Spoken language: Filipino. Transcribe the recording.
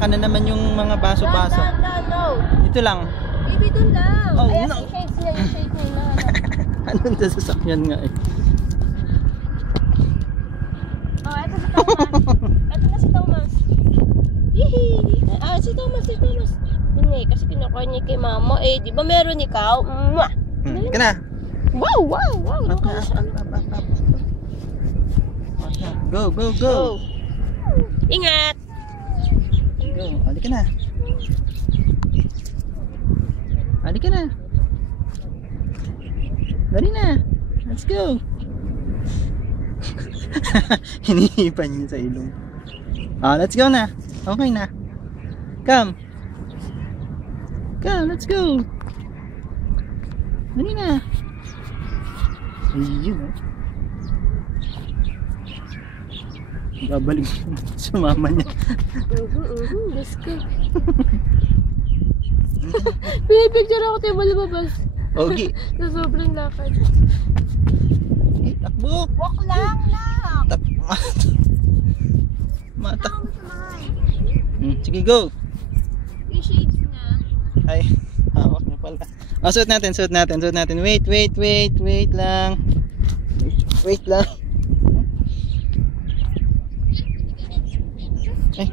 baka na naman yung mga baso-baso. Dito lang. Baby, dun lang. Oh, Ay, no. yung shades niya, yung shades niya. Anong sasakyan nga eh. Oh, eto si Thomas. Eto na si Thomas. Hihi. Ah, si Thomas, si Thomas. Hindi, kasi kinukuha niya kay mama. Eh, di ba meron ikaw? Mwah! Ka na. Wow, wow, wow. Doon ka na sa ano. Go, go, go. Oh. Ingat. Go, alik ka na. Alik ka na. Dali na. Let's go. Hinihipan niya sa ilong. Let's go na. Okay na. Come. Come, let's go. Dali na. Ayun oh. Babalik sa mama niya. Let's go. Pinipicture ako tayo malababas. Okay. Sa sobrang lakad. Eh, takbo. Walk lang na. Mata. Sige, go. Yung shades na. Ay, hawak niya pala. Suot natin, suot natin, suot natin. Wait lang. Wait lang. Ay.